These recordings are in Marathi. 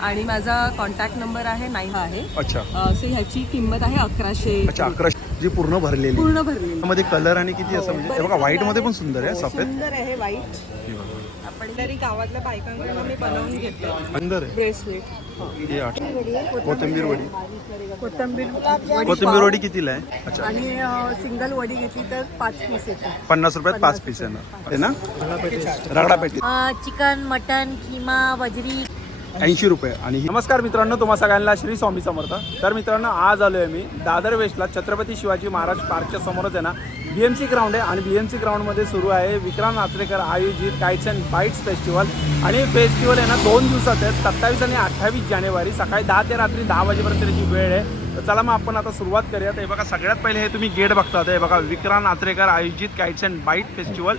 आणि माझा कॉन्टॅक्ट नंबर आहे नाईन आहे. अच्छा. अ, सो ह्याची किंमत आहे अकराशे. अच्छा अकरा जी पूर्ण भरलेली. पूर्ण भरलेली. मध्ये कलर आणि किती असं म्हणजे? हे बघा व्हाईटमध्ये पण सुंदर आहे हो, सफेद. सुंदर आहे वाईट आपण तरी गावातल्या बायकांकडून मी बनवून घेतलं सुंदर आहे. ब्रेसलेट हे. आठ. कोथिंबीर वडी. कोथंबीर कोथिंबीर वडी. कितीला आहे? अच्छा. आणि सिंगल वडी घेतली तर पाच पीस येतात. पन्नास रुपयात पाच पीस आहे ना ते ना? रगडा पेटी चिकन मटन किमा वजरी ऐंशी रुपये. आणि नमस्कार मित्रांनो तुम्हा सगळ्यांना श्री स्वामी समर्थ. तर मित्रांनो आज आलो आहे मी दादर वेस्टला. छत्रपती शिवाजी महाराज पार्कच्या समोरच आहे ना बी एम सी ग्राउंड आहे. आणि बी एम सी ग्राउंडमध्ये सुरू आहे विक्रांत आचरेकर आयोजित काइट्स अँड बाईट्स फेस्टिवल. आणि फेस्टिवल आहे ना दोन दिवसात आहे सत्तावीस आणि अठ्ठावीस जानेवारी सकाळी दहा ते रात्री दहा वाजेपर्यंत त्याची वेळ आहे. तर चला मग आपण आता सुरुवात करूया तर हे बघा सगळ्यात पहिले हे तुम्ही गेट बघता हे बघा विक्रांत आचरेकर आयोजित काइट्स अँड बाईट फेस्टिवल.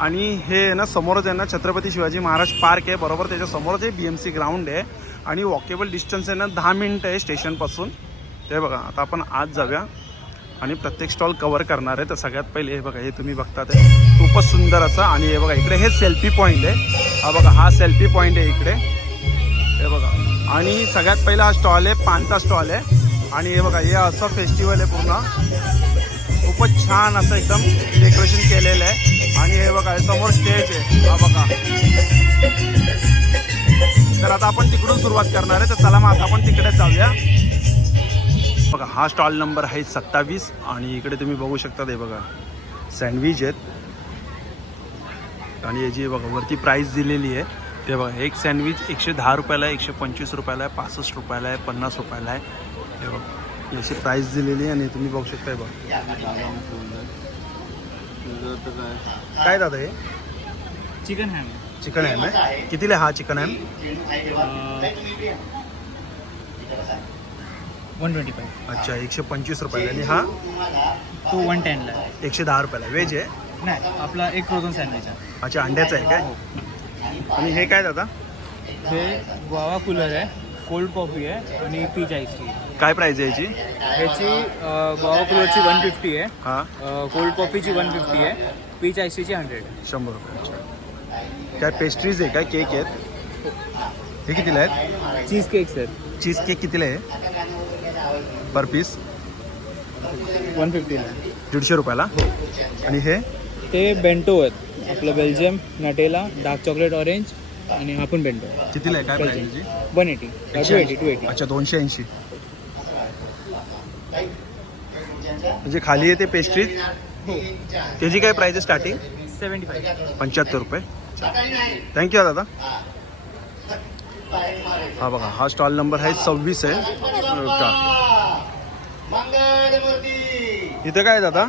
आणि हे आहे ना समोरच आहे ना छत्रपती शिवाजी महाराज पार्क आहे बरोबर? त्याच्या समोरच आहे बी एम सी ग्राउंड आहे. आणि वॉकेबल डिस्टन्स आहे ना दहा मिनटं आहे स्टेशनपासून. ते बघा आता आपण आज जाऊया. आणि प्रत्येक स्टॉल कवर करणार आहे. तर सगळ्यात पहिले हे बघा हे तुम्ही बघता ते खूपच सुंदर असं. आणि हे बघा इकडे हे सेल्फी पॉईंट आहे. हा बघा हा सेल्फी पॉईंट आहे इकडे. हे बघा. आणि सगळ्यात पहिला हा स्टॉल आहे पानचा स्टॉल आहे. आणि हे बघा हे असं फेस्टिवल आहे पूर्ण. खूपच छान असं एकदम डेकोरेशन केलेलं आहे. आणि हे बघा समोर स्टेज आहे. हा बघा. तर आता आपण तिकडून सुरुवात करणार आहे. तर चला मग आता आपण तिकडे जाऊया. बघा हा स्टॉल नंबर आहे सत्तावीस. आणि इकडे तुम्ही बघू शकता हे बघा सँडविच आहेत. आणि याची बघा वरती प्राईस दिलेली आहे. ते बघा एक सँडविच एकशे दहा रुपयाला आहे एकशे पंचवीस रुपयाला आहे पासष्ट रुपयाला आहे पन्नास रुपयाला आहे. ते बघा. याची प्राईस दिलेली आहे आणि तुम्ही बघू शकता हे बघा. काय दादा हे? चिकन हॅम चिकन हॅम आहे. कितीला हा chicken ham one twenty five अच्छा एकशे पंचवीस रुपयाला. आणि हा? टू वन टेनला आहे. एकशे दहा रुपयाला. व्हेज आहे? नाही आपला एक फ्रोझन सँडविच आहे. अच्छा अंड्याचं आहे काय? आणि हे काय दादा? हे गोवा कूलर आहे कोल्ड कॉफी आहे आणि पीच आईस टी काय प्राईज आहे याची? ह्याची गोवा कूलरची वन फिफ्टी आहे. हा. कोल्ड कॉफीची वन फिफ्टी आहे. पीच आईस टीची हंड्रेड आहे शंभर रुपये अच्छा. काय पेस्ट्रीज आहे काय केक आहेत? हे कितीला आहेत? चीज केक्स आहेत चीज केक कितीला आहे? पर पीस वन फिफ्टीला दीडशे रुपयाला? आणि हे? ते बेंटो आहेत. आपलं Belgium Nutella dark chocolate orange आणि हा पण बेंटो कितीला आहे? काय याची? One eighty two eighty two eighty अच्छा दोनशे ऐंशी. म्हणजे खाली आहे ते पेस्ट्रीज त्याची काय आहे स्टार्टिंग सेवन्टी फाईव्ह पंच्याहत्तर रुपये. थँक्यू दादा. हा. बघा हा स्टॉल नंबर आहे सव्वीस आहे. का इथं काय दादा?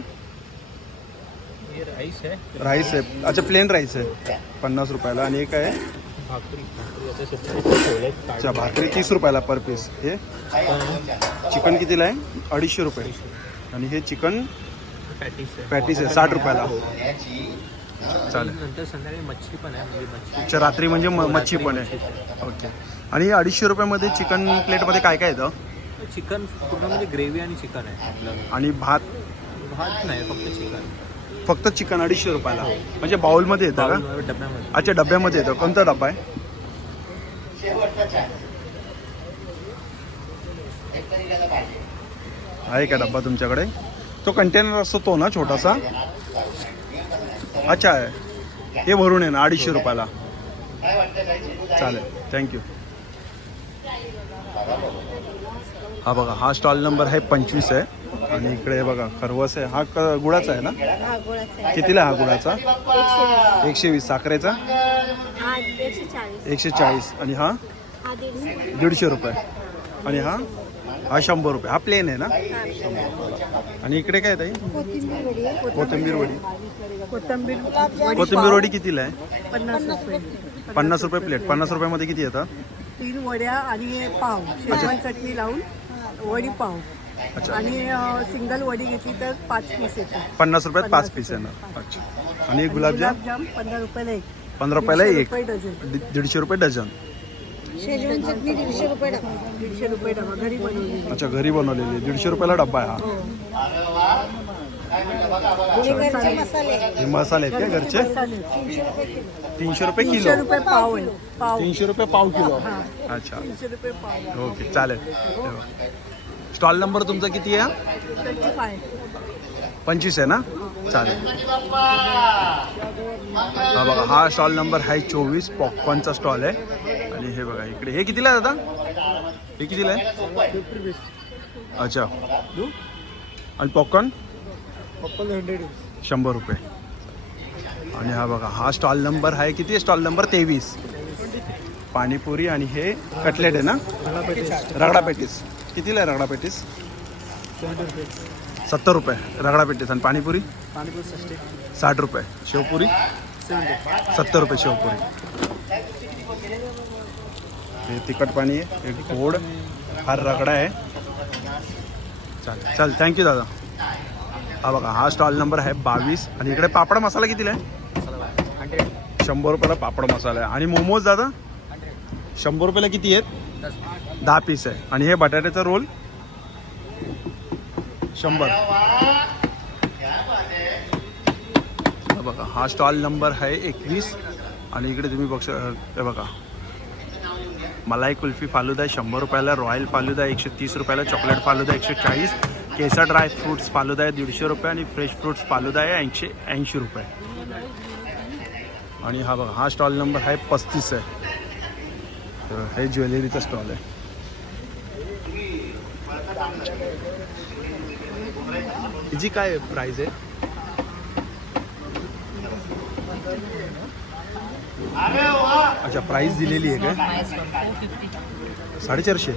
हे राईस आहे. राईस आहे. अच्छा प्लेन राईस आहे. पन्नास रुपयाला आणि एक आहे. अच्छा भाकरी तीस रुपयाला पर पीस हे? चिकन कितीला आहे? अडीचशे रुपये. आणि हे चिकन पॅटीस आहे. पॅटीस आहे साठ रुपयाला. चालेल. नंतर संध्याकाळी मच्छी पण आहे म्हणजे अच्छा रात्री म्हणजे मच्छी पण आहे. ओके. आणि अडीचशे रुपयामध्ये चिकन प्लेटमध्ये काय काय येतं? चिकन पूर्ण म्हणजे ग्रेव्ही आणि चिकन आहे आणि भात? भात नाही फक्त चिकन. फक्त चिकन अडीचशे रुपयाला. म्हणजे बाउलमध्ये येतं का? डब्यामध्ये. अच्छा डब्यामध्ये येतं. कोणता डबा आहे? आहे का डब्बा तुमच्याकडे? तो कंटेनर असतो तो ना छोटासा? अच्छा आहे हे भरून आहे ना अडीचशे रुपयाला. चालेल. थँक्यू हा बघा हा स्टॉल नंबर आहे पंचवीस आहे. आणि इकडे बघा खरवस आहे. हा क गुळाचा आहे ना? कितीला आहे. हा गुळाचा? एकशे वीस. साखरेचा? एकशे चाळीस. एकशे चाळीस. आणि हा? हा दीडशे. दीडशे रुपये. आणि हा? हा शंभर रुपये. हा प्लेन आहे ना. आणि इकडे काय ताई? कोथिंबीर वडी कोथंबीर कोथिंबीर वडी. कितीला आहे? पन्नास रुपये. पन्नास रुपये प्लेट पन्नास रुपयामध्ये किती येतं तीन वड्या आणि पाव. चटणी लावून वडी पाव. आणि सिंगल वडी घेतली तर पाच पीस येतात. पन्नास रुपयात पाच पीस येणार. अच्छा. आणि गुलाबजाम? गुलाबजाम पंधरा रुपयाला एक. पंधरा रुपयाला एक. रुपये डझन. दि- दीडशे रुपये डझन. शेजवान चटणी दीडशे रुपये डबा. दीडशे रुपये डबा. घरी बनवली अच्छा घरी बनवलेली आहे. दीडशे रुपयाला डब्बा आहे हा. हे. घरचे मसाले. हे मसाले आहेत का घरचे? तीनशे रुपये तीनशे किलो? रुपये पाव आहे. पाव. तीनशे रुपये पाव किलो. अच्छा. तीनशे रुपये पाव. ओके चालेल. स्टॉल नंबर तुमचा किती आहे? पंचवीस आहे ना? चालेल. हा बघा हा स्टॉल नंबर आहे चोवीस. पॉपकॉर्नचा स्टॉल आहे. आणि हे बघा इकडे. हे कितीला आहे दादा? हे कितीला आहे? अच्छा. आणि पॉपकॉर्न? शंभर रुपये. आणि हा बघा हा स्टॉल नंबर आहे किती? आहे स्टॉल नंबर तेवीस. पाणीपुरी आणि हे कटलेट आहे ना? रगडा पेटीस कितीला आहे रगडा पेटीस सत्तर रुपये. रगडा पेटीस आणि पाणीपुरी? साठ रुपये. शेवपुरी? सत्तर रुपये शेवपुरी. हे तिखट पाणी आहे. एक गोड हा रगडा आहे. चालेल चल थँक्यू दादा. हा बघा हा स्टॉल नंबर आहे बावीस. आणि इकडे पापड मसाला कितीला आहे? शंभर रुपयाला पापड मसाला आहे. आणि मोमोज दादा? शंभर रुपयाला किती आहेत? दहा पीस आहे. आणि हे बटाट्याचा रोल शंभर. बघा हा स्टॉल नंबर आहे एकवीस. आणि इकडे तुम्ही बघ हे बघा. मलाई कुल्फी फालुदा आहे शंभर रुपयाला. रॉयल फालुदा एकशे तीस रुपयाला. चॉकलेट फालुदा एकशे चाळीस. केसर ड्राय फ्रूट्स फालुदा आहे दीडशे रुपये. आणि फ्रेश फ्रूट्स फालुदा आहे ऐंशी ऐंशी रुपये. आणि हा बघा हा स्टॉल नंबर आहे पस्तीस आहे. हे ज्वेलरीचा स्टॉल आहे. हिची काय प्राईज आहे? अच्छा प्राईस दिलेली आहे काय? साडेचारशे?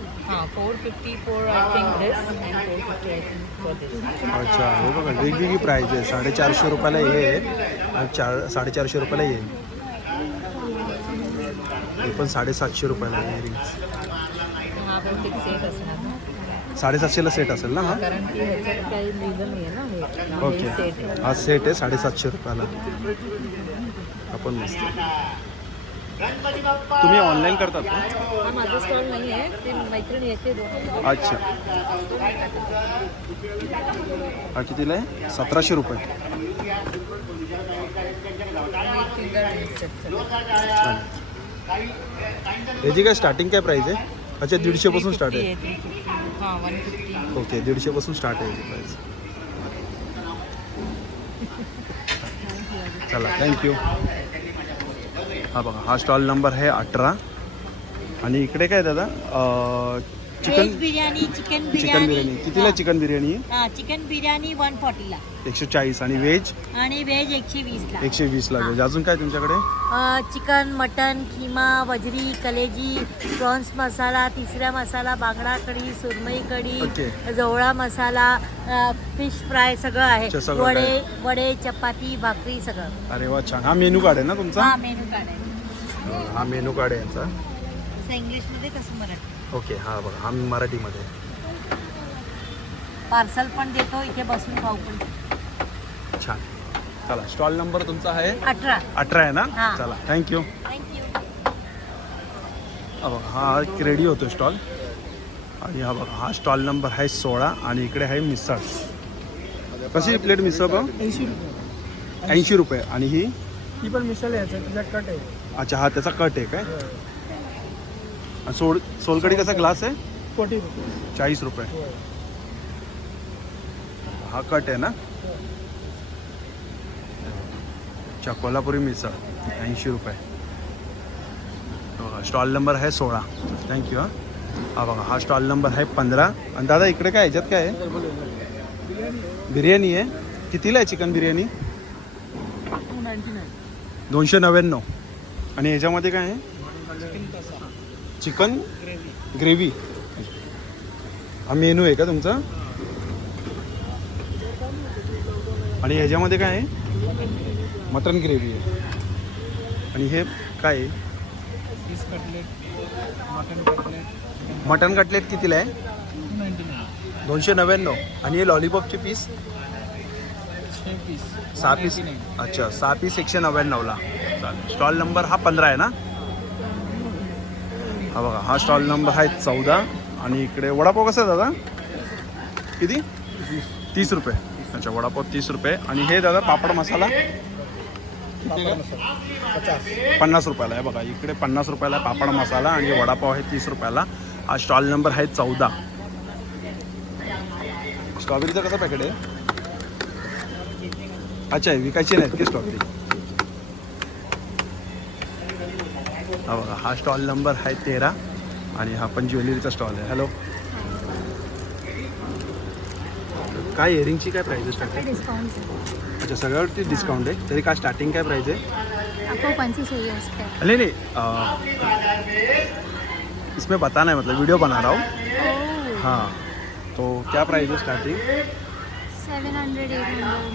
अच्छा हो बघा वेगवेगळी प्राईज आहे. साडेचारशे रुपयाला हे आहे आणि चार साडेचारशे रुपयाला हे पण साडेसातशे रुपयाला आहे इयरिंग्स साडेसातशेला सेट असेल ना हा? कारण की ह्याच्यात काही लिहिलं नाही आहे ना हे. ओके सेट हा सेट आहे साडेसातशे रुपयाला. आपण मस्त. तुम्ही ऑनलाईन करतात का? हा माझा स्टॉल नाही आहे. ते मैत्रीण येते दोन अच्छा. हा कितीला आहे? सतराशे रुपये. एक. याची काय स्टार्टिंग काय प्राईस आहे? अच्छा दीडशेपासून स्टार्ट आहे. ओके दीडशेपासून स्टार्ट आहे याची प्राईस चला थँक्यू हा बघा हा स्टॉल नंबर आहे अठरा. आणि इकडे काय दादा? Veg chicken biryani chicken chicken biryani कितीला चिकन बिर्याणी हा चिकन बिर्याणी वन फॉर्टीला एकशे चाळीस आणि व्हेज आणि व्हेज एकशे वीसला एकशे वीसला व्हेज अजून काय तुमच्याकडे? चिकन मटन खिमा वजरी कलेजी प्रॉन्स मसाला तिसऱ्या मसाला बांगडा कढी सुरमई कढी. जवळा मसाला फिश फ्राय सगळं आहे. सगळं वडे वडे चपाती भाकरी सगळं. अरे वा छान. हा मेनू कार्ड आहे ना तुमचा? हा मेनू कार्ड आहे. हा मेनू कार्ड आहे यांचा. तसं इंग्लिशमध्ये तसं मराठी? ओके हा बघा हा मराठीमध्ये. पार्सल पण देतो इथे बसून खाऊ पण. छान. चला स्टॉल नंबर तुमचा आहे? अठरा. अठरा आहे ना? हा. चला थँक्यू थँक्यू हा बघा हा एक रेडी होतो स्टॉल आणि हा बघा हा स्टॉल नंबर आहे सोळा आणि इकडे आहे मिसळ. कशी प्लेट मिसळ बघ ऐंशी रुपये. ऐंशी रुपये. आणि ही? ही पण मिसळ यायचं कट आहे. अच्छा हा त्याचा कट आहे काय? सोड सोलकडी कसा ग्लास आहे? फोर्टी रुपये चाळीस रुपये. हा. कट आहे ना? अच्छा कोल्हापुरी मिसळ ऐंशी रुपये. बघा स्टॉल नंबर आहे सोळा. थँक्यू हा. हा बघा हा स्टॉल नंबर आहे पंधरा. आणि दादा इकडे काय ह्याच्यात काय आहे? बिर्याणी आहे. कितीला आहे चिकन बिर्याणी? दोनशे नव्याण्णव. आणि ह्याच्यामध्ये काय आहे? Chicken gravy. हा मेनू आहे का तुमचा? आणि ह्याच्यामध्ये काय आहे? मटन ग्रेव्ही आहे. आणि हे काय आहे? Fish cutlet mutton cutlet mutton cutlet कितीला आहे? दोनशे नव्याण्णव. आणि हे लॉलीपॉपचे पीस? सहा पीस. अच्छा सहा पीस एकशे नव्याण्णवला. स्टॉल नंबर हा पंधरा आहे ना? हा बघा हा स्टॉल नंबर आहे चौदा. आणि इकडे वडापाव कसा आहे दादा? किती? तीस रुपये. अच्छा वडापाव तीस रुपये. आणि हे दादा पापड मसाला? पन्नास रुपयाला आहे बघा. इकडे पन्नास रुपयाला आहे पापड मसाला आणि वडापाव आहे तीस रुपयाला. हा स्टॉल नंबर आहे चौदा. स्ट्रॉबेरीचं कसं पॅकेट आहे? अच्छा विकायची नाही की स्ट्रॉबेरी हा बघा हा स्टॉल नंबर आहे तेरा आणि हा पण ज्वेलरीचा स्टॉल आहे. हॅलो काय इयरिंगची काय प्राईज आहे डिस्काउंट अच्छा सगळ्यावरती डिस्काउंट आहे. तरी काय स्टार्टिंग काय प्राईज आहे? नहीं नहीं इसमें बताना है मतलब वीडियो बना रहा हूँ। हाँ तो क्या प्राइस है स्टार्टिंग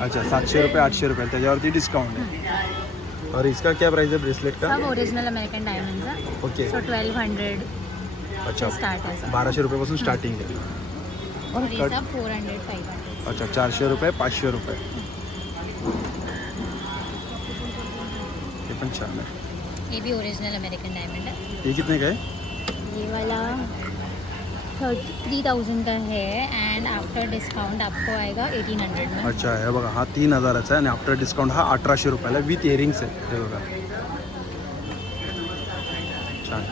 अच्छा सातशे रुपये आठशे रुपये त्याच्यावरती डिस्काउंट आहे और इसका क्या प्राइस है ब्रेसलेट का? सब ओरिजिनल अमेरिकन डायमंड्स है। ओके सो ट्वेल्व हंड्रेड अच्छा. स्टार्ट है बाराशे रुपयापासून स्टार्टिंग आहे और ये सब फोर हंड्रेड फाइव हंड्रेड अच्छा चारशे रुपये पाचशे रुपये. हे पण छान आहे. ये भी ओरिजिनल अमेरिकन डायमंड है। हे कितने का आहे ये वाला थ्री थाउज़ेंड का है एंड आफ्टर डिस्काउंट आपको आएगा एटीन हंड्रेड में। अच्छा हे बघा हा तीन हजाराचा आहे आणि आफ्टर डिस्काउंट हा अठराशे रुपयाला विथ इयरिंग्स आहे. हे बघा. छान.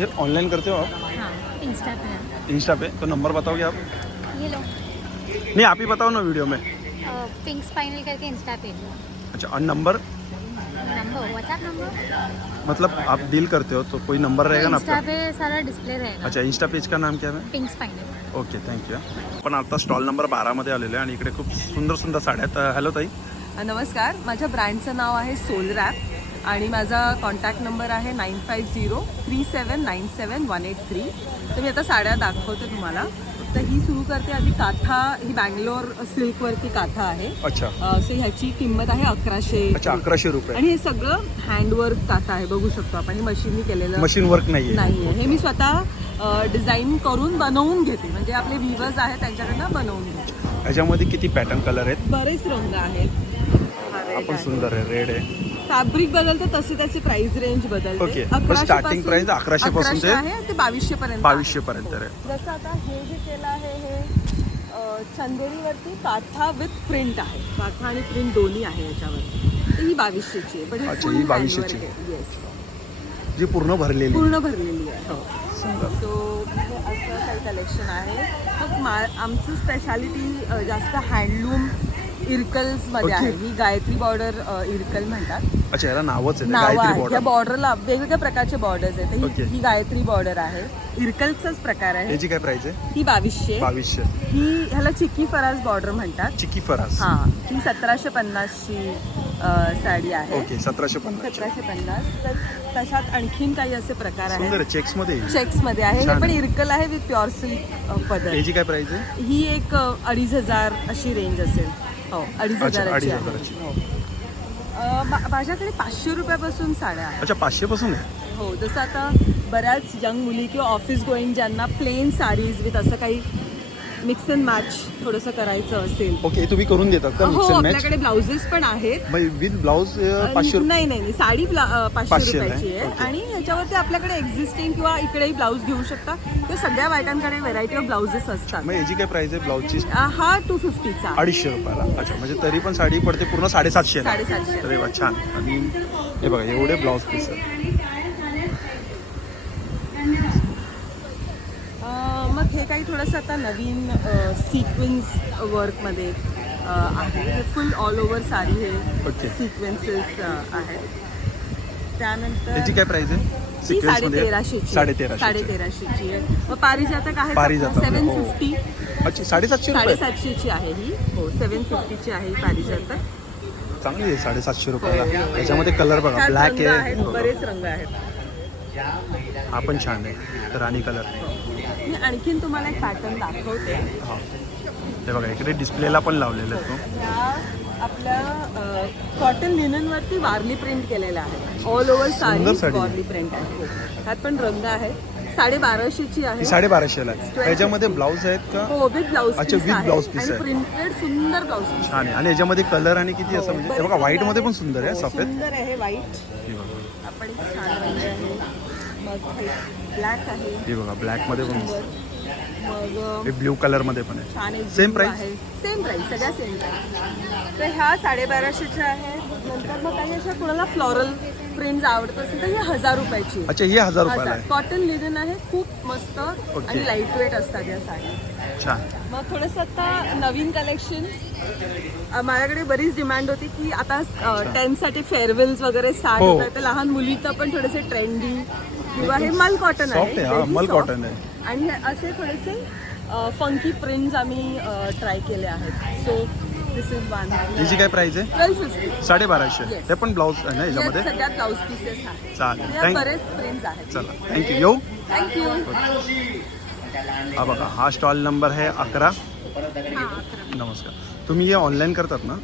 ये ऑनलाइन करते हो आप? हाँ इंस्टा पे. है इंस्टा पे. तो नंबर बताओगे आप? ये लो. नहीं आप ही बताओ ना वीडियो में. पिंक स्पाइनल करके इंस्टा है अच्छा और नंबर नंबर मतलब आप डील करते हो तो कोई नंबर रहेगा ना इंस्टा आपका? पे सारा डिस्प्ले रहेगा। अच्छा इंस्टा पेज का नाम क्या है? पिंक स्पाइनल ओके थँक्यू पण आता स्टॉल नंबर बारामध्ये आलेलो आहे आणि इकडे खूप सुंदर सुंदर साड्या आहेत. हॅलो ताई. नमस्कार. माझ्या ब्रँडचं नाव आहे सोल रॅप आणि माझा कॉन्टॅक्ट नंबर आहे nine five zero three seven nine seven one eight three. तर मी आता साड्या दाखवते तुम्हाला. तर ही सुरू करते आधी काथा ही बँगलोर सिल्कवरती काथा आहे. अच्छा. अ, सो ह्याची किंमत आहे अकराशे अच्छा अकराशे रुपये. आणि हे सगळं हँडवर्क काथा आहे बघू शकतो आपण. हे मशीननी केलेलं मशीन वर्क नाही आहे नाही आहे हे मी स्वतः डिझाईन करून बनवून घेते. म्हणजे आपले व्हिवर्स आहेत त्यांच्याकडनं बनवून घेते. ह्याच्यामध्ये किती पॅटर्न कलर आहेत? बरेच रंग आहेत. हा पण सुंदर आहे रेड आहे. फॅब्रिक बदलतं तसे त्याची प्राइस रेंज बदलते. 1100 पण starting पासून- price 1100 पासून ते- 1100 आहे ते बावीसशे पर्यंत बावीसशे पर्यंत आहे. जसं आता हे जे केलं आहे हे अ, चंदेरीवरती काथा विथ प्रिंट आहे. काथा आणि प्रिंट दोन्ही आहे याच्यावर तर ही बावीसशेची आहे पण हे अच्छा, ही 2200 ची. Yes. जी पूर्ण भरलेली. पूर्ण भरलेली आहे हो. सुंदर. सो असं काही कलेक्शन आहे. मग मा आमचं स्पेशालिटी जास्त हँडलूम इरकल्समध्ये आहे. Okay. ही गायत्री बॉर्डर इरकल म्हणतात. अच्छा याला नावच आहे नाव गायत्री आहे. बॉर्डर. या बॉर्डरला वेगवेगळ्या प्रकारचे बॉर्डर्स आहेत. तर Okay. ही- ही गायत्री बॉर्डर आहे. इरकलचाच प्रकार आहे. याची काय प्राइस आहे? ही बावीसशे. बावीसशे. ही ह्याला चिक्की फराज बॉर्डर म्हणतात. चिकी फरास. हा. ही सतराशे पन्नासची अ, साडी आहे. ओके सतराशे पन्नास सतराशे पन्नास. तर तशात आणखीन काही असे प्रकार सुंदर आहेत आहे चेक्समध्ये येईल. चेक्समध्ये आहे. हे छान पण आहे. इरकल आहे विथ प्युअर सिल्क पदर. याची काय प्राइस आहे? ही एक अ, अडीच हजार अशी रेंज असेल. हो अडीच अच्छा, हजाराची अडीच आहे हजाराची. हो. अ, मा- माझ्याकडे पाचशे रुपयापासून साड्या आहेत अच्छा पाचशे पासून आहे हो जसं आता बऱ्याच यंग मुली किंवा ऑफिस गोईंग ज्यांना प्लेन साडीज विथ असं काही मिक्स अँड मॅच थोडंसं करायचं असेल. ओके तुम्ही करून देतात का हो मिक्स अँड मॅच? आपल्याकडे ब्लाउजेस पण आहेत. विथ ब्लाऊज पाचशे रुपये नाही नाही नाही साडी ब्ला- अ, पाचशे पाचशे रुपयाची आहे, आहे ओके. आणि ह्याच्यावरती आपल्याकडे एक्झिस्टिंग किंवा इकडेही ब्लाऊज घेऊ शकता. ते सगळ्या बायकांकडे व्हेरायटी ऑफ ब्लाउजेस असतात. मग याची काय प्राइस आहे ब्लाऊजची अ, हा टू फिफ्टीचा अडीचशे रुपयाला. अच्छा म्हणजे तरी पण साडी पडते पूर्ण साडेसातशे साडेसातशे. अरे वा छान. आणि हे बघा एवढे ब्लाऊज पीस आहेत अ, मग हे काही थोडंसं आता नवीन सिक्वेन्स वर्कमध्ये आहे. हे फुल ऑल ओव्हर साडी हे. सिक्वेन्सेस आहेत. त्यानंतर याची काय प्राइस आहे? ही Sequence साडे मध्ये? तेराशेची. साडे तेराशे साडे तेराशेची आहे. मग पारिजातक आहे पारिजातक, सेवन. फिफ्टी अच्छा साडेसातशे साडेसातशेची आहे ही. हो सेवन फिफ्टीची आहे ही पारिजातक. चांगली आहे साडेसातशे रुपयाला. त्याच्यामध्ये कलर बघा ब्लॅक आहे. बरेच रंग आहेत. हा पण छान आहे राणी कलर आणखीन तुम्हाला एक पॅटर्न दाखवते. हा. हे बघा इकडे डिस्प्लेला पण लावलेले तो. आपल्या कॉटन लिननवरती वारली प्रिंट केलेला आहे. All over sari. Warli print आहे. हो. त्यात पण रंग आहे. साडेबाराशेची आहे. ही साडेबाराशेला आहे त्याच्यामध्ये ब्लाऊज आहेत का? हो विथ ब्लाऊज अच्छा, blouse piece आणि आहे. प्रिंटेड सुंदर ब्लाऊज पीस छान आहे. आणि याच्यामध्ये कलर आणि किती असं म्हणजे हे बघा व्हाईटमध्ये पण सुंदर आहे सफेद. सुंदर आहे व्हाईट हे आपण छान रंग आहे. मग ब्लॅक आहे. हे बघा ब्लॅकमध्ये पण मग ब्ल्यू कलरमध्ये पण आहे. छान एक Same blue price? आहे. सेम प्राईस सगळ्या सेम प्राईस तर ह्या साडेबाराशेच्या आहेत. नंतर मग काही अशा कोणाला फ्लॉरल प्रिंट आवडत असेल तर ही हजार रुपयाची आहे. अच्छा ही हजार रुपयाला हजार. आहे. कॉटन लिनन आहे खूप मस्त आणि लाइट वेट असतात या साड्या. छान. मग थोडंसं आता नवीन कलेक्शन माझ्याकडे बरीच डिमांड होती की आता टेन्थसाठी फेअरवेल्स वगैरे स्टार्ट हो. होत आहे तर लहान मुलीचं पण थोडेसे ट्रेंडी किंवा हे मल कॉटन आहे. हा, मल cotton आहे. आणि हे असे थोडेसे फंकी प्रिंट्स आम्ही ट्राय केले आहेत. सो दिस इज वन याची काय प्राइस आहे? ट्वेल्व फिफ्टी साडेबाराशे. ते पण ब्लाऊज आहे ना याच्यामध्ये? सगळ्यात ब्लाऊज पीसेस आहेत. चालेल. बरेच प्रिंट्स आहेत. चला थँक्यू येऊ थँक्यू हा बघा हा स्टॉल नंबर आहे अकरा. नमस्कार. तुम्ही हे ऑनलाईन करतात ना?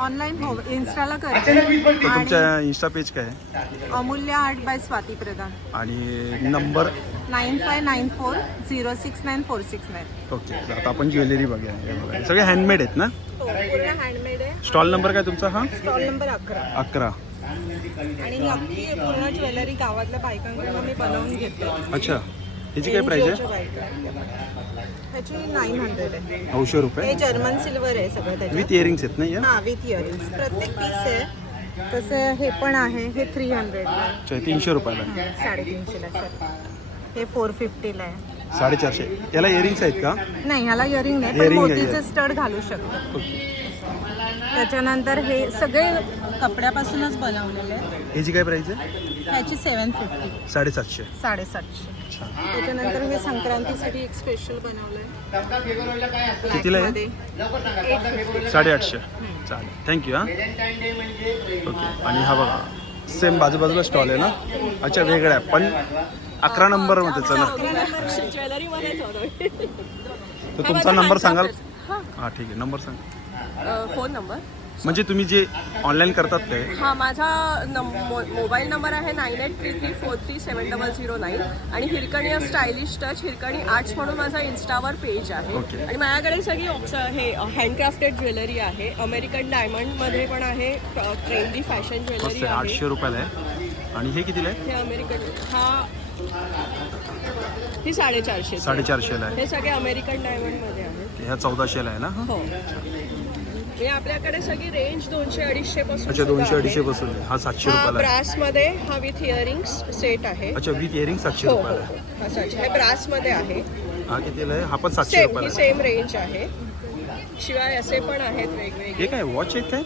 ऑनलाईन हो इन्स्टाला करते. तुमच्या इन्स्टा पेज काय आहे? अमूल्य आर्ट बाय स्वाती प्रधान. आणि number nine five nine four zero six nine four six nine. Okay आता आपण ज्वेलरी बघूया हे बघा. हे सगळे हँडमेड आहेत ना? हो पूर्ण हँडमेड आहे. स्टॉल नंबर काय तुमचा हा? स्टॉल नंबर अकरा. अकरा. आणि ही अख्खी पूर्ण ज्वेलरी गावातल्या बायकांकडून मी बनवून घेते अच्छा. याची काय प्राइस आहे. ह्याची नाईन हंड्रेड आहे. नऊशे हे रुपये जर्मन सिल्वर आहे सगळं त्याच्यात. विथ इयरिंग्स आहेत ना या? हा विथ इयरिंग्स प्रत्येक पीस आहे. तसं हे पण आहे. हे थ्री हंड्रेडला आहे. अच्छा तीनशे रुपयाला आहे. हा, साडेतीनशेला सर हे फोर फिफ्टीला आहे. साडेचारशे. याला इयरिंग्स आहेत का? नाही ह्याला इयरिंग नाही पण Earring आहे, मोतीचे. स्टड घालू शकतो. त्याच्यानंतर हे सगळे कपड्यापासूनच बनवलेले आहेत. याची काय प्राइस आहे? ह्याची सेवन फिफ्टी साडेसातशे. साडेसातशे. त्याच्यानंतर हे संक्रांतीसाठी एक स्पेशल बनवलंय. कितीला आहे? मध्ये. साडेआठशे चालेल. थँक्यू हां. ओके आणि हा बघा सेम बाजूबाजूला स्टॉल आहे ना? अच्छा वेगळा आहे. पण अकरा नंबरमध्ये ना ज्वेलरी तर तुमचा नंबर सांगाल? हां. ठीक आहे. नंबर सांगा. फोन नंबर म्हणजे तुम्ही जे ऑनलाईन करतात ते? हा माझा मोबाईल नंबर आहे nine eight three three four three seven double zero nine आणि Hirkani stylish touch Hirkani arts म्हणून माझा इन्स्टावर पेज आहे. Okay. आणि माझ्याकडे सगळी ऑप्श हे हँडक्राफ्टेड ज्वेलरी आहे. अमेरिकन डायमंडमध्ये पण आहे ट्रेंडी फॅशन मस्त ज्वेलरी आहे आहे. आठशे रुपयाला आहे. आणि हे कितीला आहे? हे अमेरिकन हा ही साडेचारशे साडेचारशेला आहे. हे सगळे अमेरिकन डायमंडमध्ये आहे. ह्या चौदाशेला आहे ना? हा? हो हे आपल्याकडे सगळी रेंज दोनशे अडीचशे पासून अच्छा दोनशे. अडीचशे पासून आहे. हा सातशे हा रुपयाला आहे. ब्रासमध्ये हा विथ इयरिंग्स सेट आहे. अच्छा विथ इयरिंग सातशे हो हो रुपयाला आहे. हो. आहे. हे ब्रासमध्ये आहे. हा कितीला आहे? हा पण सातशे सेम रुपयाला ही आहे. सेम रेंज आहे. शिवाय असे पण आहेत वेगवेगळे. हे काय वॉच आहे काय?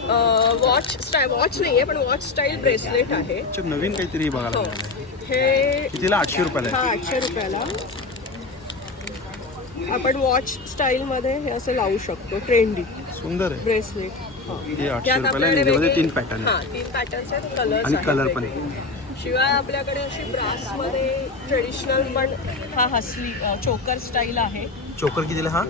वॉच स्टाईल वॉच नाहीये पण वॉच स्टाईल ब्रेसलेट आहे. अच्छा नवीन काहीतरी बघायला हो. मिळालं हे कितीला? आठशे रुपयाला हा आहे आठशे रुपयाला. आपण वॉच स्टाईल मध्ये हे असं लावू शकतो ट्रेंडी सुंदर आहे. ब्रेसलेट. हे आठशे रुपयाला आहे आणि याच्यामध्ये तीन पॅटर्न हा तीन पॅटर्न्स आहेत कलर्स आणि कलर पण शिवाय आपल्याकडे अशी ब्रासमध्ये ट्रेडिशनल पण हा हसली चोकर स्टाईल आहे. चोकर कितीला हा?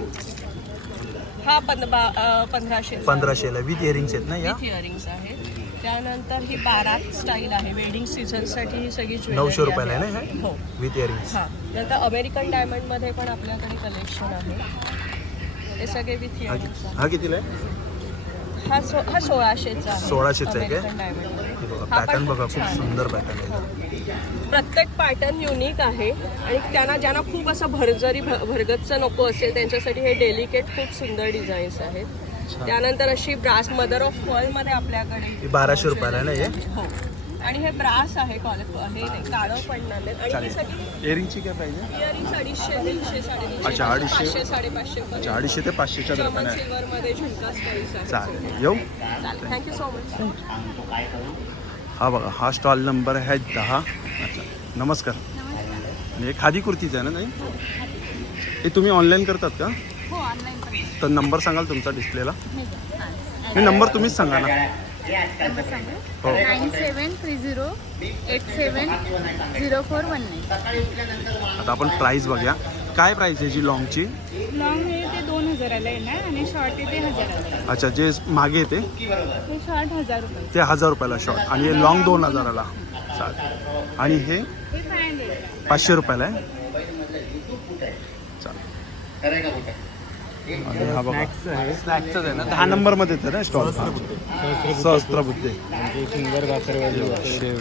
हा पं बा- अ, पंधराशे पंधराशेला विथ इयरिंग्स आहेत ना या? विथ इयरिंग्स आहे. त्यानंतर ही बारात स्टाईल आहे. वेडिंग सीझनसाठी ही सगळी नऊशे रुपयाला आहे ना हे? हो. विथ इयरिंग्स हा. नंतर अमेरिकन डायमंडमध्ये पण आपल्याकडे कलेक्शन आहे. हे सगळे विथ हा कितीला आहे? हा सो हा सोळाशेचा आहे. सोळाशेचा आहे काय? हे बघा हा पण पॅटर्न बघा खूप छान. सुंदर पॅटर्न आहे. प्रत्येक पॅटर्न युनिक आहे आणि त्यांना ज्यांना खूप असं भरजरी भ- भरगच्च नको असेल त्यांच्यासाठी हे डेलिकेट खूप सुंदर डिझाईन्स आहेत. त्यानंतर अशी ब्रास मदर ऑफमध्ये आपल्याकडे हे बाराशे रुपयाला आहे ना हे? हो. आणि हे ब्रास आहे कॉल हे नाही काळं पडणार नाही आणि ही चालेल इयरिंगची काय पाहिजे इयरिंग्स अडीचशे तीनशे साडेतीनशे अच्छा, अडीचशे. पाचशे साडेपाचशे अच्छा अडीचशे ते पाचशेच्या दरम्यान आहे. सिल्वर मध्ये झुणका स्टाईल्स आहे चालेल. येऊ? चालेल. थँक्यू सो मच हा बघा हा स्टॉल नंबर आहे दहा. अच्छा नमस्कार. हे खादी कुर्तीचं आहे ना ताई? हे तुम्ही ऑनलाईन करतात का? हो ऑनलाईन तर नंबर सांगाल तुमचा डिस्प्लेला हे नंबर तुम्हीच सांगा ना. नंबर सांगू. हो. Nine seven three zero eight seven zero four one nine. आता आपण प्राईस बघूया. काय प्राईस आहे जी लॉंगची लॉंग हे ते दोन हजाराला आणि शॉर्ट आहे ते हजाराला आहे. अच्छा जे मागे येते हे शॉर्ट हजार रुपये. ते हजार रुपयाला शॉर्ट आणि हे लॉंग दोन हजाराला. चालेल. आणि हे? पाचशे रुपयाला आहे. चालेल. आणि हा बघा. स्नॅक्सच आहे. ना? दहा नंबरमध्ये ना स्टॉल सहस्त्र बुद्धे. शेव.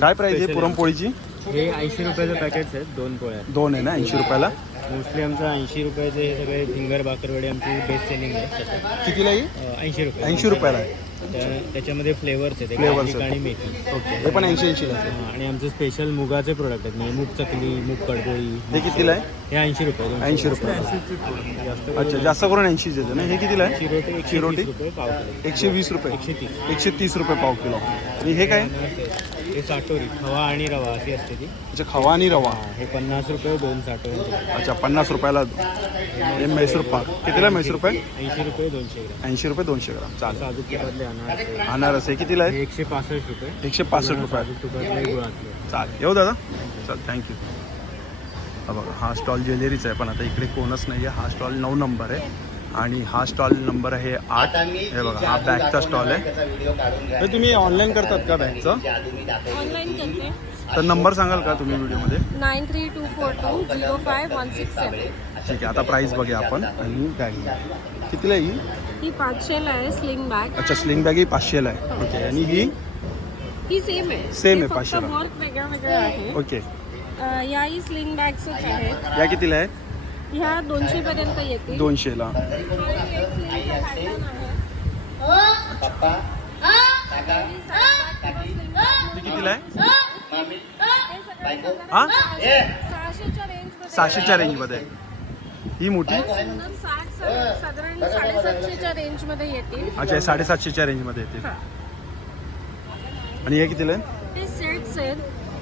काय प्राईस आहे पुरणपोळीची? हे ऐंशी रुपयाचं पॅकेट्स आहेत दोन पोळ्या. दोन आहे ना ऐंशी रुपयाला? मोस्टली आमचं ऐंशी रुपयाचे हे सगळे फिंगर बाकरवडे आमची बेस्ट सेलिंग आहे. कितीला येईल ऐंशी रुपये. ऐंशी रुपयाला. आहे त्या- त्याच्यामध्ये फ्लेवर्स आहेत एक आहेत. आणि मेथी ओके हे पण ऐंशी ऐंशीला हा, आणि आमचे स्पेशल मुगाचे प्रोडक्ट आहेत. म्हणजे मूग चकली मूग कडबोळी हे कितीला आहे? हे ऐंशी रुपये दोनशे ऐंशी रुपये. जास्त अच्छा जास्त करून ऐंशीच येते ना? हे कितीला आहे? चिरोटे एकशे चिरोटे तीस रुपये पाव किलो. एकशे वीस रुपये. एकशे तीस. एकशे तीस रुपये पाव किलो. आणि हे काय? हे साटोरी खवा आणि रवा अशी असते ती. अच्छा खवा आणि रवा. हा, हे पन्नास रुपये दोन साटोरी अच्छा पन्नास रुपयाला हे म्हैसूर पाक. कितीला म्हैसूर पाक? ऐंशी रुपये दोनशे ग्राम. ऐंशी रुपये दोनशे ग्राम. चालेल. साजूक तुपातले अनारसे. अनारस. हे कितीला हे आहे? एकशे पासष्ट रुपये. एकशे पासष्ट रुपये. साजूक तुपातले गुळातले चालेल. येऊ दादा. चल थँक्यू हा बघा हा स्टॉल ज्वेलरीचा आहे पण आता इकडे कोणच नाही आहे हा स्टॉल नऊ नंबर आहे. आणि हा स्टॉल नंबर आहे आठ. हे बघा हा बॅगचा स्टॉल आहे. हे तुम्ही ऑनलाईन करतात का बॅगचं तर नंबर सांगाल का तुम्ही व्हिडिओमध्ये nine three two four two zero five one six seven. ठीक आहे आता प्राईस बघूया आपण. आणि बॅग कितीला आहे ही? ही पाचशेला आहे स्लिंग बॅग अच्छा स्लिंग बॅग ही पाचशेला आहे. ओके आणि ही? ही सेम आहे. Same आहे, हे पाचशेला. वर्क वेगळं वेगळं आहे. ओके अं, याही स्लिंग बॅग्सच आहेत. या कितीला आहेत ह्या दोनशे पर्यंत येतील. दोनशेला. हा. ही ही? कितीला आहे? सहाशेच्या रेंजमध्ये. ही मोठी? साधारण साडेसातशेच्या रेंजमध्ये येतील. अच्छा हे साडेसातशेच्या रेंजमध्ये येतील. आणि हे कितीला? आहे हे सेट्स आहेत.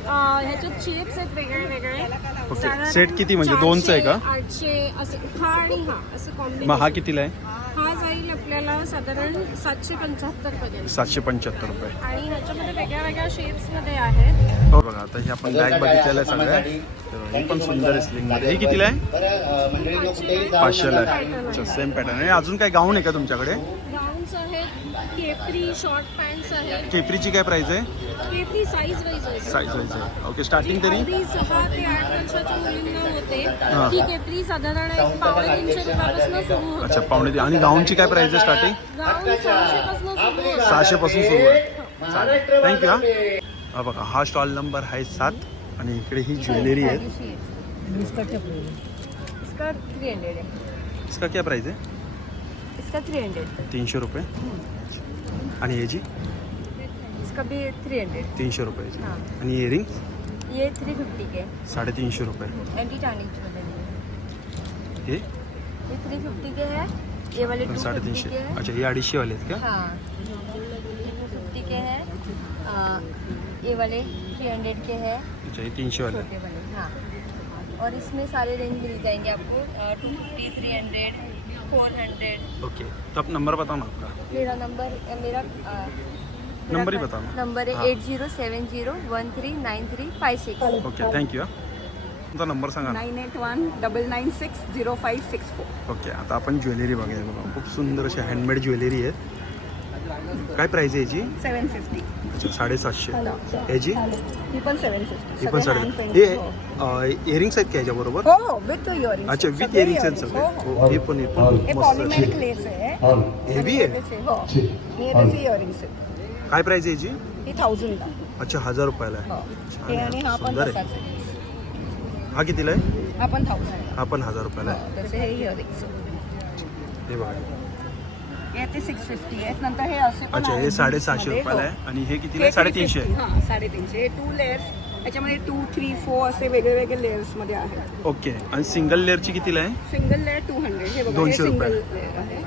ह्याच्यात शेप्स आहेत वेगळे वेगळे. ओके. साधारण सेट किती म्हणजे? दोनचं आहे का? चारशे, आठशे असे हा आणि हा असं मग हा कितीला आहे? हा जाईल आपल्याला साधारण सातशे पंच्याहत्तर पर्यंत. सातशे पंच्याहत्तर रुपये. आणि ह्याच्यामध्ये वेगळ्या वेगळ्या शेप्समध्ये आहेत. हो बघा आता हे आपण बॅग बघितलेलं आहे सगळ्या तर ही पण सुंदर आहे मध्ये. ही कितीला आहे? पाचशेला. आहे. अच्छा सेम पॅटर्न आणि अजून काय गाऊन आहे का तुमच्याकडे? केपरी शॉर्ट पॅन्ट्स आहेत केपरीची काय प्राइस आहे? केपरी साईज वाईज आहे. साईज वाईज आहे. ओके स्टार्टिंग तरी? सहा ते आठ वर्षाच्या मुलींना होते. हा. ती केपरी साधारण एक पावणे तीनशे रुपयापासून सुरू होते. अच्छा पावणे. आणि गाऊनची काय प्राइस आहे स्टार्टिंग गाऊन सहाशे पासून सुरू होते. सहाशे पासून सुरू आहे चालेल. थँक्यू हा. हा बघा हा स्टॉल नंबर आहे सात आणि इकडे ही ज्वेलरी आहे. इसका है। क्या प्राइस है इसका थ्री हंड्रेड तीनशे रुपये. आणि याची? इसका भी थ्री हंड्रेड तीनशे रुपयाची. हाँ. आणि इयरिंग ये थ्री फिफ्टी के. साडेतीनशे रुपये. एंटी टानिक हे. ये? थ्री फिफ्टी के है. ये वाले टू फिफ्टी साडेतीनशे. के है. अच्छा हे अडीचशेवाले आहेत का? हाँ. फिफ्टी के है. आ, ये वाले थ्री हंड्रेड के है. अच्छा हे तीनशेवाले आहेत. छोटे वाले हाँ. और इसमें सारे रेंज मिल जाएँगे आपको. Two fifty three hundred four hundred. Okay. तो आप नंबर बताओ ना आपका. मेरा नंबर मेरा नंबर ही क- बताओ ना। नंबर हाँ। Eight zero seven zero one three nine three five six. Okay thank you हा. तुमचा नंबर सांगा ना. Nine eight one double nine six zero five six four. Okay आता आपण ज्वेलरी बघूया बघा. खूप सुंदर अशी हँडमेड ज्वेलरी आहे. काय प्राइस आहे याची? सेवन फिफ्टी अच्छा साडेसातशे. याची? ही पण सेवन फिफ्टी ही पण साडे हे इयरिंग्स आहेत का याच्याबरोबर? हो हो विथ इयरिंग अच्छा विथ इयरिंग्स आहेत सगळे हो, हे. पण हे पण हे मस्त पॉलिमेरिक लेस आहे. हेवी आहे? हो. नियरचे इयरिंग्स आहेत. काय प्राइस आहे याची? ही थाउजंडला अच्छा हजार रुपयाला आहे. हो. हे आणि हा पण सुंदर तसाच आहे. हा कितीला आहे? हा पण थाउजंड हा पण हजार रुपयाला आहे. हे इयरिंग्स हे बघा. हे ते सिक्स फिफ्टी आहेत. नंतर हे असे पण अच्छा हे साडेसहाशे मध्ये, रुपयाला हो. आहे आणि हे कितीला? हे आहे साडेतीनशे. 350, हां साडेतीनशे. हे टू लेअर्स याच्यामध्ये टू थ्री फोर असे वेगळे वेगळे लेअर्समध्ये आहेत. ओके. आणि सिंगल लेअरची कितीला आहे? सिंगल लेअर टू हंड्रेड हे बघा हे दोनशे सिंगल रुपये. लेअर आहे.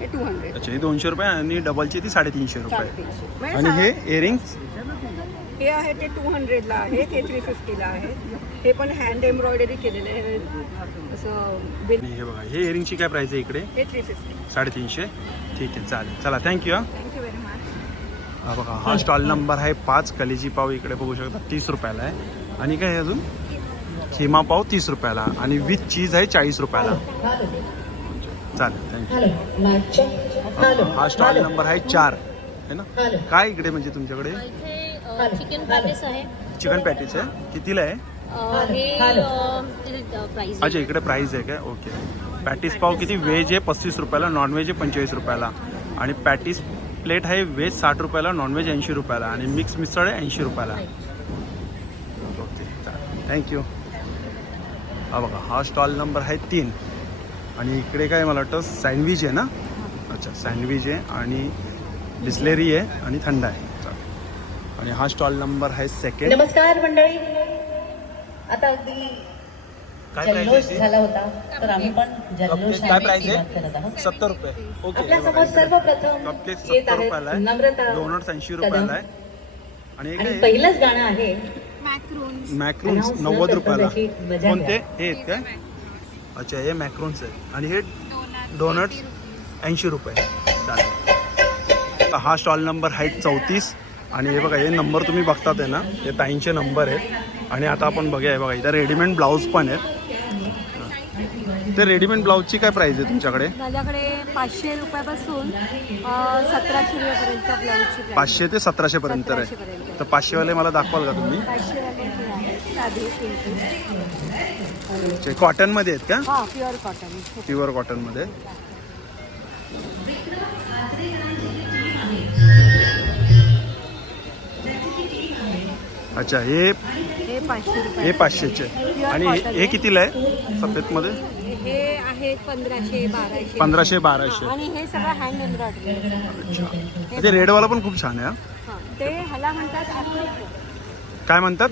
हे टू हंड्रेड अच्छा हे दोनशे रुपये आणि डबलची ती साडेतीनशे रुपये. साडेतीनशे. म्हणजे आणि हे इयरिंग्स हे आहे ते टू हंड्रेडला आहे. ते थ्री फिफ्टीला आहे. हे पण हँड एम्ब्रॉयडरी केलेले आहे. असं बिल आणि हे बघा हे इयरिंगची काय प्राइस आहे इकडे? हे थ्री फिफ्टी साडेतीनशे. ठीक आहे चालेल. चला थँक्यू हा. थँक्यू व्हेरी मच हा बघा हा स्टॉल नंबर आहे पाच. कलेजी पाव इकडे बघू शकता तीस रुपयाला आहे. आणि काय आहे अजून? खिमा पाव तीस रुपयाला. आणि विथ चीज आहे चाळीस रुपयाला. चालेल थँक्यू हा स्टॉल नंबर आहे चार. है ना? काय इकडे म्हणजे तुमच्याकडे? इथे चिकन पॅटीस आहे. चिकन पॅटीस आहे. कितीला आहे? हे प्राइस अच्छा इकडे प्राईस आहे काय? ओके पॅटीस पाव किती? व्हेज आहे पस्तीस रुपयाला नॉन व्हेज आहे पंचेचाळीस रुपयाला. आणि पॅटीस प्लेट आहे व्हेज साठ रुपयाला नॉन व्हेज ऐंशी रुपयाला. आणि मिक्स मिसळ आहे ऐंशी रुपयाला. ओके थँक्यू हा बघा हा स्टॉल नंबर आहे तीन. आणि इकडे काय मला वाटतं सँडविच आहे ना? अच्छा सँडविच आहे आणि बिस्लेरी आहे आणि थंड आहे. चालेल. आणि हा स्टॉल नंबर आहे सेकंड नमस्कार मंडळी. आता अगदी काय जल्लोष प्राइस आहे झाला होता तर आम्ही पण जल्लोष काय प्राइस सुरुवात करत आहे आहोत. सत्तर रुपये. ओके समोर सर्वप्रथम येत आहे नम्रता डोनट्स ऐंशी. रुपयाला आहे. आणि आहे पहिलंच गाणं आहे. मॅक्रोन्स नव्वद रुपयाला. कोणते. हे आहेत काय अच्छा हे मॅक्रोन्स आहेत. आणि हे डोनट्स ऐंशी रुपये. चालेल. हा स्टॉल नंबर आहे चौतीस. आणि हे बघा हे नंबर तुम्ही बघतात आहे ना हे ताईंचे नंबर आहेत. आणि आता आपण बघूया बघा इथं रेडीमेड ब्लाऊज पण आहेत. ते रेडीमेड ब्लाऊजची काय प्राईस आहे तुमच्याकडे? माझ्याकडे पाचशे रुपयापासून सतराशे रुपयापर्यंत ब्लाऊजची पाचशे ते सतराशे पर्यंत आहे. तर पाचशेवाले मला दाखवाल का तुम्ही? कॉटनमध्ये आहेत का? प्युअर कॉटन प्युअर कॉटनमध्ये अच्छा हे हे पाचशे रुपये. हे पाचशेचे. आणि हे- कितीला आहे? सफेदमध्ये? हे आहे पंधराशे बाराशे. पंधराशे बाराशे. आणि हे सगळं हँड एम्ब्रॉयडरी ते रेडवाला पण खूप छान आहे हा. हां. ते ह्याला म्हणतात काय म्हणतात?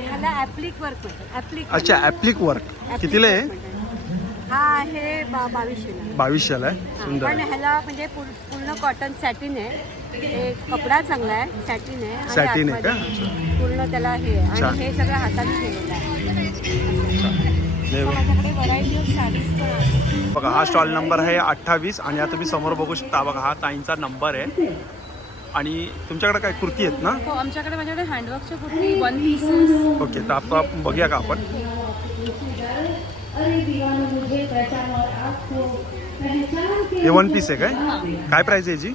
ह्याला ॲप्लिक वर्क अच्छा ॲप्लिक वर्क कितीला आहे? हा आहे बा बावीसशेला. बावीसशेला आहे? सुंदर पण आहे ह्याला म्हणजे पूर- पूर्ण कॉटन सॅटिन आहे. हे कपडा चांगला आहे सॅटिन आहे. आणि सॅटिन आहे का? आतमध्ये पूर्ण त्याला हे आहे. छान. आणि हे सगळं हाताने केलेलं आहे. बघा. माझ्याकडे व्हरायटी ऑफ साडीज पण आहे बघा हा स्टॉल नंबर आहे अठ्ठावीस आणि आता तुम्ही समोर बघू शकता बघा हा ताईंचा नंबर आहे. आणि तुमच्याकडे काय कुर्ती आहेत ना? हो आमच्याकडे माझ्याकडे हँडवर्कच्या कुर्ती वन पीसेस ओके तर आता बघूया का आपण. हे वन पीस आहे काय? काय प्राइस आहे याची?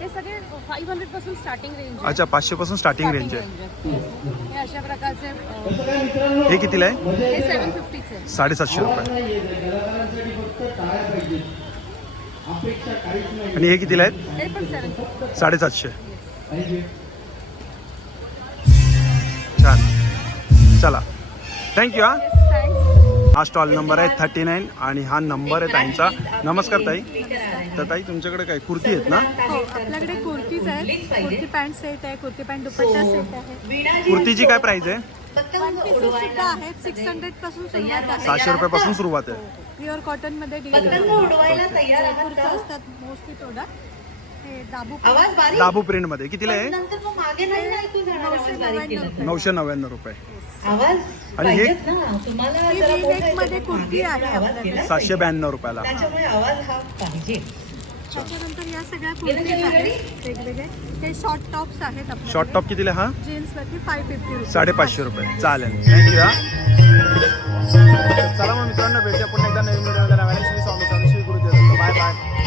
हे सगळे फाईव्ह हंड्रेडपासून स्टार्टिंग रेंज अच्छा पाचशे पासून स्टार्टिंग रेंज आहे. हे अशा प्रकारचे अं, हे कितीला आहे? हे सेवन फिफ्टीचे साडेसातशे रुपये. आणि हे कितीला आहेत? हे पण सेवन फिफ्टी साडेसातशे. छान. चला. थँक्यू हा. हा स्टॉल नंबर आहे थर्टी नाईन आणि हा नंबर आहे ताईंचा. नमस्कार ताई. तर ताई तुमच्याकडे काय कुर्ती आहेत ना? हो आपल्याकडे कुर्तीज आहेत. कुर्ती पॅन्ट सेट आहे कुर्ती पॅन्ट दुपट्टा सेट आहे. कुर्तीची काय प्राइस आहे? सहाशे रुपयापासून सुरुवात आहे. प्युअर कॉटनमध्ये जयपूरचं असतात मोस्टली प्रोडक्ट हे दाबू दाबू प्रिंटमध्ये. कितीला आहे? नऊशे नव्याण्णव रुपये. आवाज आणि मध्ये कुर्ती आहे सातशे ब्याण्णव रुपयाला. त्याच्यामुळे आवाज हा पाहिजे. शॉर्ट शॉर्ट टॉप किती हा जीन्स वरती फाय फिफ्टी साडेपाचशे रुपये. चालेल. थँक्यू हा. चला मग मित्रांनो भेटूया पुन्हा एकदा नवीन मिळवून स्वामी स्वामी श्री गुरुदेव बाय बाय.